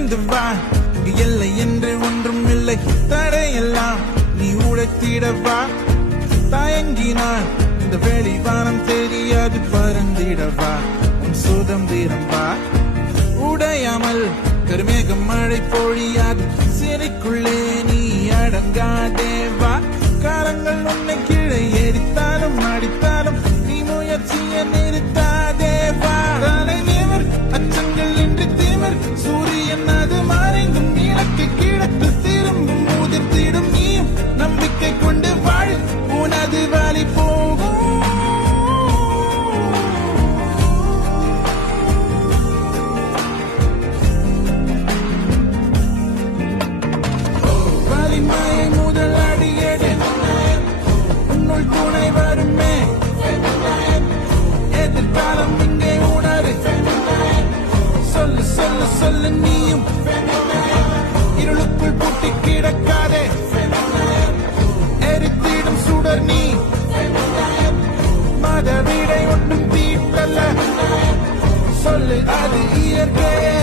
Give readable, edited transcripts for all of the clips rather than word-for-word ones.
எழுந்து வா, இங்கு எல்லை என்று ஒன்றும் இல்லை. தடையெல்லாம் நீ உடைத்திடவா. தயங்கினான் இந்த வெளிவானம் தெரியாது. பறந்திடவா உன் சுதந்திரம் வா. உடையாமல் கருமேகம் மழை பொழியாது. சிறைக்குள்ளே நீ அடங்காதேவா. காலங்கள் உன்னை கீழே எரித்தாலும் அடித்தாலும் நீ முயற்சிய நிறுத்தாதேவா. தலை நிமிர், அச்சங்கள் இன்றி திமிர். சூரியன் அது மறைந்தும் இலக்கு கிழக்கு திரும்பும். முதிர்த்திடும் நீயும் நம்பிக்கை கொண்டு வாழ். உனது வழி போகும். வலிமையை முதல் அடியேடு. உன்னுள் துணை வருமே. எதிர்காலம் இங்கே உணரு. சொல்லு சொல்லு சொல்லு நீயும். இருளுக்குள் பூட்டி கிடக்காதே. எரித்திடும் சுடர் நீ. மத வீடை ஒன்றும் தீட்டல்ல. சொல்லு அது இயற்கையே.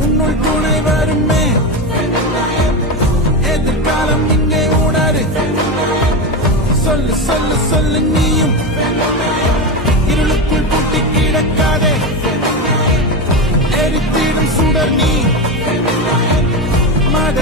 உன்னுள் துணை வருமே. எதிர்காலம் இங்கே உணரு. சொல்லு சொல்லு சொல்லு நீயும். இருளுக்குள் பூட்டி கிடக்காதே. எரித்திடும் சுடர் நீ.